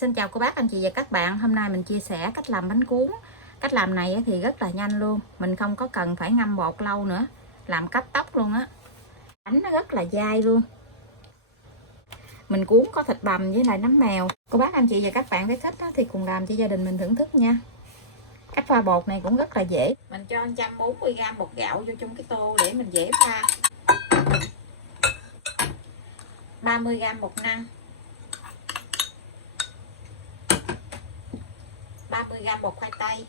Xin chào cô bác anh chị và các bạn. Hôm nay mình chia sẻ cách làm bánh cuốn. Cách làm này thì rất là nhanh luôn. Mình không có cần phải ngâm bột lâu nữa. Làm cấp tốc luôn á. Bánh nó rất là dai luôn. Mình cuốn có thịt bằm với lại nấm mèo. Cô bác anh chị và các bạn thấy thích thì cùng làm cho gia đình mình thưởng thức nha. Cách pha bột này cũng rất là dễ. Mình cho 140g bột gạo vô trong cái tô để mình dễ pha. 30g bột năng, 30g bột khoai tây,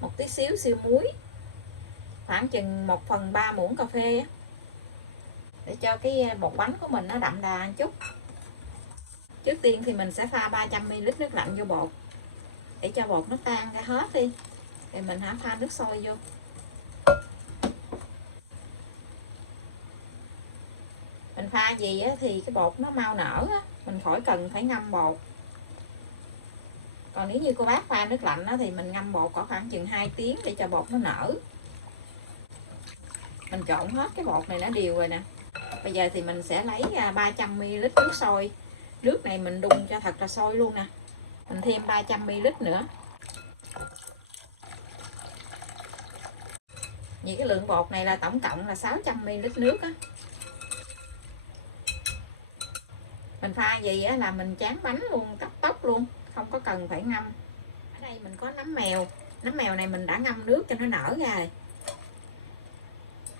một tí xíu siêu muối, khoảng chừng 1/3 muỗng cà phê để cho cái bột bánh của mình nó đậm đà một chút. Trước tiên thì mình sẽ pha 300ml nước lạnh vô bột để cho bột nó tan ra hết đi, thì mình pha nước sôi vô. Mình pha gì thì cái bột nó mau nở, mình khỏi cần phải ngâm bột. Còn nếu như cô bác pha nước lạnh thì mình ngâm bột có khoảng chừng 2 tiếng để cho bột nó nở. Mình trộn hết cái bột này nó đều rồi nè. Bây giờ thì mình sẽ lấy 300ml nước sôi. Nước này mình đun cho thật là sôi luôn nè. Mình thêm 300ml nữa. Vì cái lượng bột này là tổng cộng là 600ml nước á. Mình pha gì là mình tráng bánh luôn, cấp tốc luôn, không có cần phải ngâm. Ở đây mình có nấm mèo. Nấm mèo này mình đã ngâm nước cho nó nở ra rồi.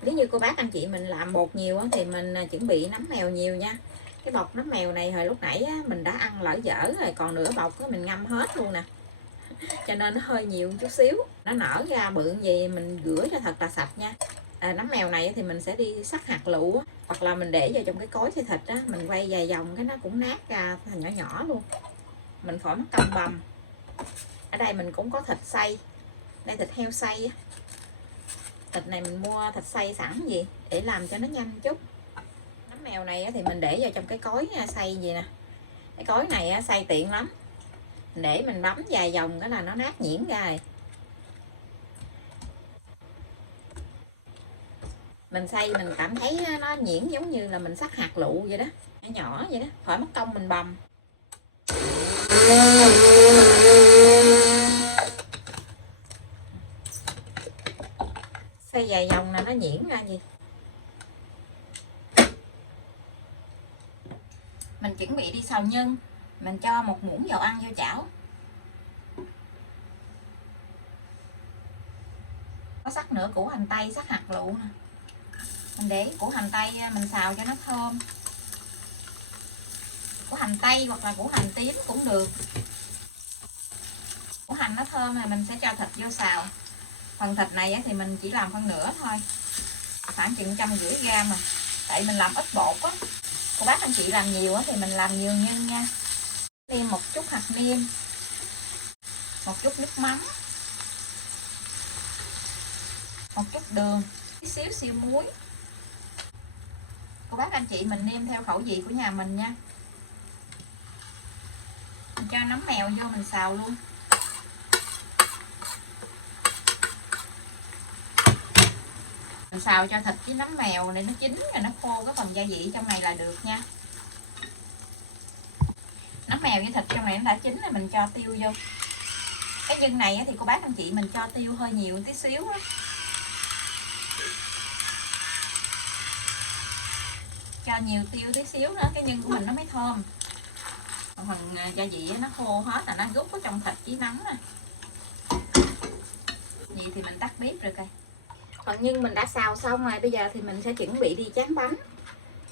Nếu như cô bác anh chị mình làm bột nhiều thì mình chuẩn bị nấm mèo nhiều nha. Cái bột nấm mèo này hồi lúc nãy mình đã ăn lỡ dở rồi, còn nửa bột mình ngâm hết luôn nè. Cho nên nó hơi nhiều chút xíu. Nó nở ra bự gì mình rửa cho thật là sạch nha. Nấm mèo này thì mình sẽ đi sắc hạt lựu, hoặc là mình để vào trong cái cối thịt á, mình quay vài vòng cái nó cũng nát ra thành nhỏ nhỏ luôn, mình khỏi mất công bằm. Ở đây mình cũng có thịt xay, đây thịt heo xay á. Thịt này mình mua thịt xay sẵn gì để làm cho nó nhanh chút. Nấm mèo này thì mình để vào trong cái cối xay gì nè. Cái cối này xay tiện lắm, để mình bấm vài vòng cái là nó nát nhuyễn ra rồi. Mình xay mình cảm thấy nó nhuyễn giống như là mình xắt hạt lựu vậy đó, nhỏ nhỏ vậy đó, khỏi mất công mình bầm. Xay vài vòng là nó nhuyễn ra gì. Mình chuẩn bị đi xào nhân. Mình cho 1 muỗng dầu ăn vô chảo. Có sắc nửa củ hành tây, sắc hạt lựu nè. Mình để củ hành tây mình xào cho nó thơm. Củ hành tây hoặc là củ hành tím cũng được. Củ hành nó thơm thì mình sẽ cho thịt vô xào. Phần thịt này thì mình chỉ làm phân nửa thôi, khoảng chừng 150g mà. Tại mình làm ít bột á. Cô bác anh chị làm nhiều thì mình làm nhiều nhân nha. Thêm một chút hạt nêm, một chút nước mắm, một chút đường, tí xíu siêu muối. Cô bác anh chị mình nêm theo khẩu vị của nhà mình nha. Mình cho nấm mèo vô mình xào luôn. Mình xào cho thịt với nấm mèo này nó chín rồi nó khô cái phần gia vị trong này là được nha. Nấm mèo với thịt trong này nó đã chín rồi mình cho tiêu vô. Cái nhân này thì cô bác anh chị mình cho tiêu hơi nhiều tí xíu đó. Cho nhiều tiêu tí xíu nữa cái nhân của mình nó mới thơm. Còn phần gia vị nó khô hết là nó rút ở trong thịt với nấm nè. Vậy thì mình tắt bếp rồi coi. Phần nhân mình đã xào xong rồi, bây giờ thì mình sẽ chuẩn bị đi tráng bánh.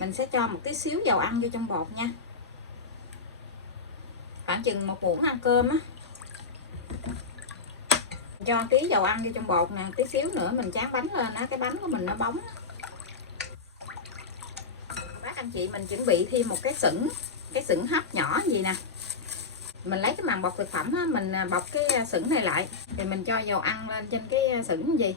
Mình sẽ cho một tí xíu dầu ăn vô trong bột nha. Khoảng chừng 1 muỗng ăn cơm á. Cho tí dầu ăn vô trong bột nè, tí xíu nữa mình tráng bánh lên á, cái bánh của mình nó bóng. Bác anh chị mình chuẩn bị thêm một cái sửng hấp nhỏ gì nè. Mình lấy cái màng bọc thực phẩm á, mình bọc cái sửng này lại, thì mình cho dầu ăn lên trên cái sửng gì.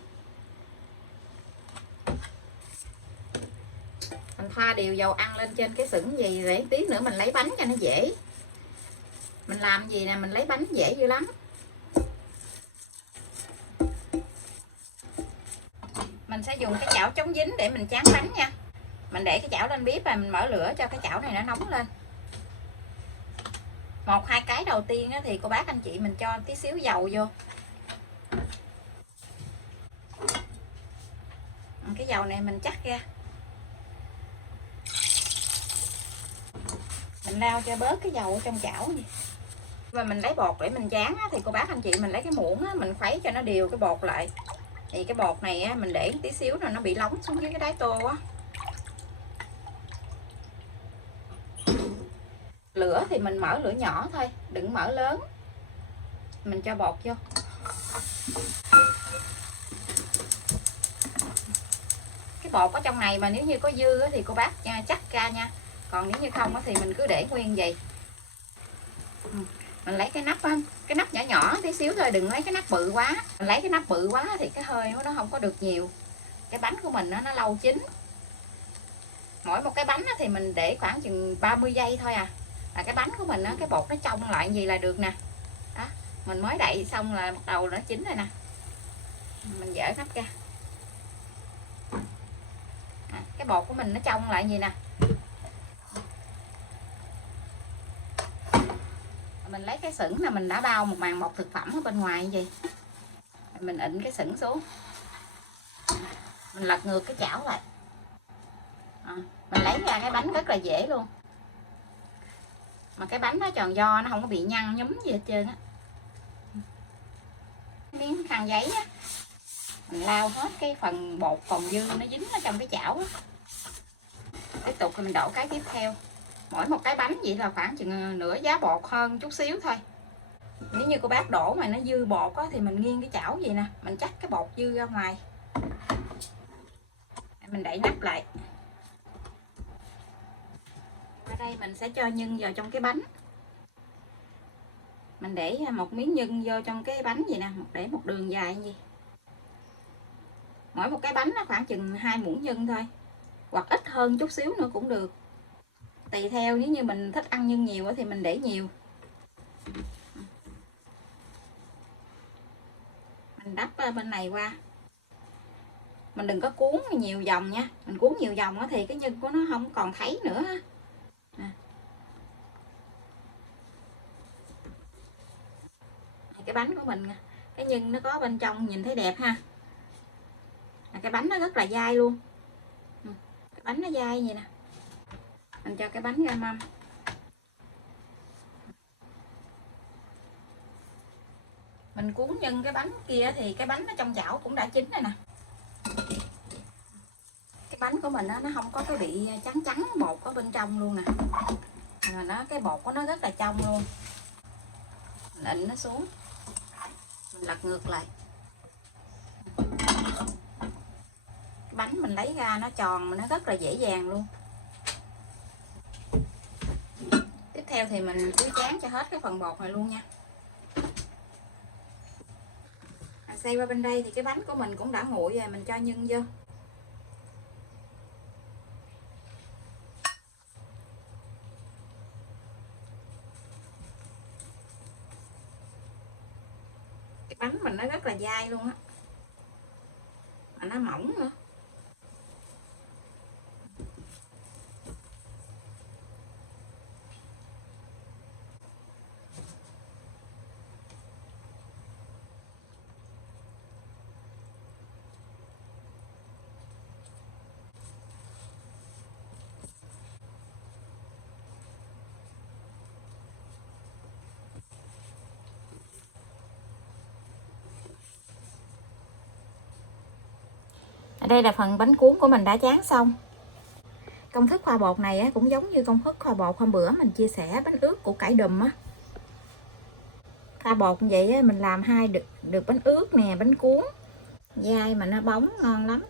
Mình thoa đều dầu ăn lên trên cái sửng gì để tí nữa mình lấy bánh cho nó dễ. Mình làm gì nè, mình lấy bánh dễ dữ lắm. Mình sẽ dùng cái chảo chống dính để mình tráng bánh nha. Mình để cái chảo lên bếp và mình mở lửa cho cái chảo này nó nóng lên. 1 2 cái đầu tiên thì cô bác anh chị mình cho tí xíu dầu vô. Cái dầu này mình chắc ra, mình lao cho bớt cái dầu ở trong chảo gì. Và mình lấy bột để mình tráng thì cô bác anh chị mình lấy cái muỗng mình khuấy cho nó đều cái bột lại. Thì cái bột này mình để tí xíu rồi nó bị lóng xuống dưới cái đáy tô á. Lửa thì mình mở lửa nhỏ thôi, đừng mở lớn. Mình cho bột vô. Cái bột ở trong này mà nếu như có dư thì cô bác chắc ra nha. Còn nếu như không thì mình cứ để nguyên vậy. Mình lấy cái nắp nhỏ nhỏ tí xíu thôi, đừng lấy cái nắp bự quá. Mình lấy cái nắp bự quá thì cái hơi nó không có được nhiều. Cái bánh của mình nó lâu chín. Mỗi một cái bánh thì mình để khoảng chừng 30 giây thôi à. Là cái bánh của mình cái bột nó trong lại gì là được nè. Đó, mình mới đậy xong là bắt đầu nó chín rồi nè. Mình dỡ nắp ra. Cái bột của mình nó trong lại gì nè. Mình lấy cái sửng là mình đã bao một màng bột thực phẩm ở bên ngoài như vậy. Mình ịn cái sửng xuống. Mình lật ngược cái chảo lại. Mình lấy ra cái bánh rất là dễ luôn. Mà cái bánh nó tròn do, nó không có bị nhăn nhúm gì hết trơn á. Miếng khăn giấy á, mình lau hết cái phần bột còn dư nó dính ở trong cái chảo á. Tiếp tục mình đổ cái tiếp theo. Mỗi một cái bánh vậy là khoảng chừng nửa giá bột hơn chút xíu thôi. Nếu như cô bác đổ mà nó dư bột á, thì mình nghiêng cái chảo vậy nè, mình chắc cái bột dư ra ngoài. Mình đậy nắp lại. Ở đây mình sẽ cho nhân vào trong cái bánh. Mình để một miếng nhân vô trong cái bánh vậy nè, để một đường dài như vậy. Mỗi một cái bánh nó khoảng chừng 2 muỗng nhân thôi. Hoặc ít hơn chút xíu nữa cũng được. Tùy theo, nếu như mình thích ăn nhân nhiều thì mình để nhiều. Mình đắp bên này qua. Mình đừng có cuốn nhiều vòng nha. Mình cuốn nhiều vòng thì cái nhân của nó không còn thấy nữa. Cái bánh của mình, cái nhân nó có bên trong nhìn thấy đẹp ha. Cái bánh nó rất là dai luôn. Cái bánh nó dai vậy nè. Mình cho cái bánh ra mâm. Mình cuốn nhân cái bánh kia thì cái bánh nó trong chảo cũng đã chín rồi nè. Cái bánh của mình nó không có cái bị trắng trắng bột ở bên trong luôn nè. Mà cái bột của nó rất là trong luôn. Mình ịn nó xuống. Mình lật ngược lại. Cái bánh mình lấy ra nó tròn mà nó rất là dễ dàng luôn. Tiếp theo thì mình cứ tráng cho hết cái phần bột này luôn nha. Xay qua bên đây thì cái bánh của mình cũng đã nguội rồi, mình cho nhân vô. Cái bánh mình nó rất là dai luôn á. Mà nó mỏng nữa. Ở đây là phần bánh cuốn của mình đã tráng xong. Công thức kho bột này cũng giống như công thức kho bột hôm bữa mình chia sẻ bánh ướt củ cải đùm á. Kho bột như vậy mình làm hai được bánh ướt nè, bánh cuốn. Dai mà nó bóng ngon lắm.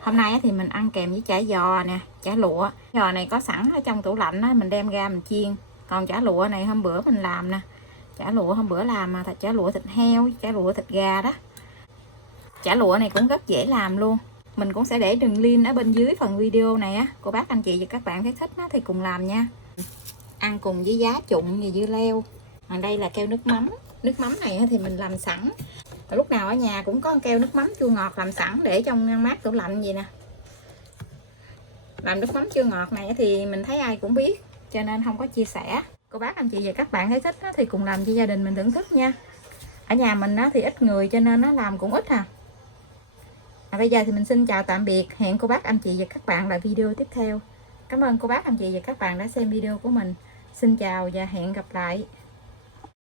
Hôm nay thì mình ăn kèm với chả giò nè, chả lụa. Giò này có sẵn ở trong tủ lạnh á, mình đem ra mình chiên. Còn chả lụa này hôm bữa mình làm nè. Chả lụa hôm bữa làm mà chả lụa thịt heo, chả lụa thịt gà đó. Chả lụa này cũng rất dễ làm luôn. Mình cũng sẽ để đường link ở bên dưới phần video này á. Cô bác anh chị và các bạn thấy thích thì cùng làm nha. Ăn cùng với giá trụng và dưa leo. Còn đây là keo nước mắm. Nước mắm này thì mình làm sẵn. Lúc nào ở nhà cũng có keo nước mắm chua ngọt làm sẵn để trong ngăn mát tủ lạnh gì nè. Làm nước mắm chua ngọt này thì mình thấy ai cũng biết. cho nên không có chia sẻ. Cô bác anh chị và các bạn thấy thích thì cùng làm cho gia đình mình thưởng thức nha. Ở nhà mình thì ít người cho nên nó làm cũng ít à. Bây giờ thì mình xin chào tạm biệt, hẹn cô bác anh chị và các bạn lại video tiếp theo. Cảm ơn cô bác anh chị và các bạn đã xem video của mình. Xin chào và hẹn gặp lại.